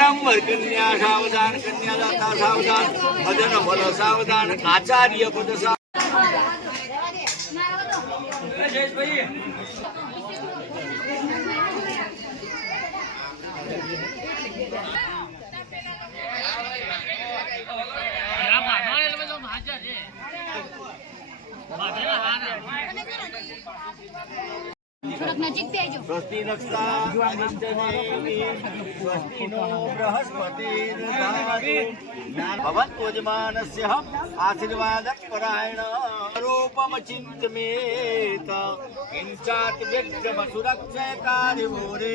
મંગલમ કન્યા સાવધાન કન્યા દાતા સાવધાન. ભજન ફલ સાવધાન. આચાર્ય પદ સાવધાન નજીક બેજો. સ્વસ્તિ નક્ષતા આદિત્યદેવી સ્વસ્તિ નો બૃહસ્પતિ ભવત્વજમાનસ્ય આશીર્વાદ પરાયણ રૂપમ ચિંતમેત કિંચાત વ્યક્તમ સુરક્ષે કાર્યમોરે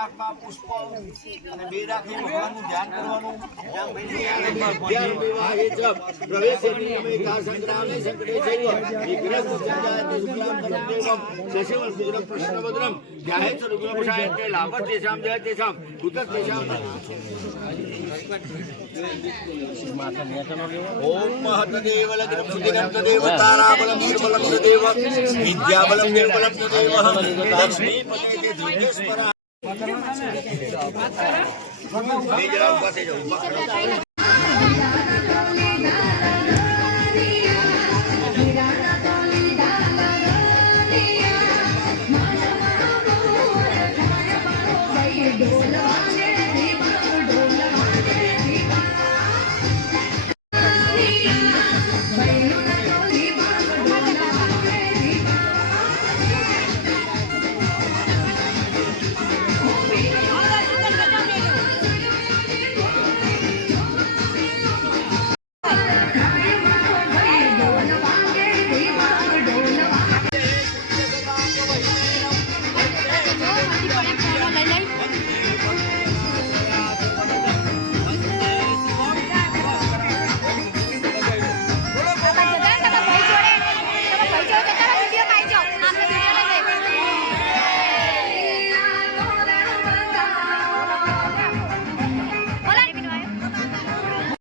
સર્વેભ્યો બ્રાહ્મણેભ્યો નમો નમઃ જમણા હાથમાં પુષ્પ અને બે રાખી ભગવાનનું ધ્યાન કરવાનું જ્યાં ભૈરવી ધ્યાન વિવાહે ચ પ્રવેશે નિયમે કા સંગ્રામે સંકટે ચૈવ વિઘ્નસ્ત સંજાયતે શુક્લામ ધરમ દેવમ શશિવલ સુગ્રહ પ્રશ્નભદ્રમ જાહે ચ રુગ્રપુષાય તે લાભ તેષામ જય તેષામ કુતઃ તેષામ ઓમ મહતદેવ લગ્ન સુદિગમ તદેવ તારાબલમ નિર્મલમ તદેવ વિદ્યાબલમ નિર્મલમ તદેવ લક્ષ્મીપતે તે ધૃતેશ્વરા બીજા પાસે જાઓ 来快乐奶奶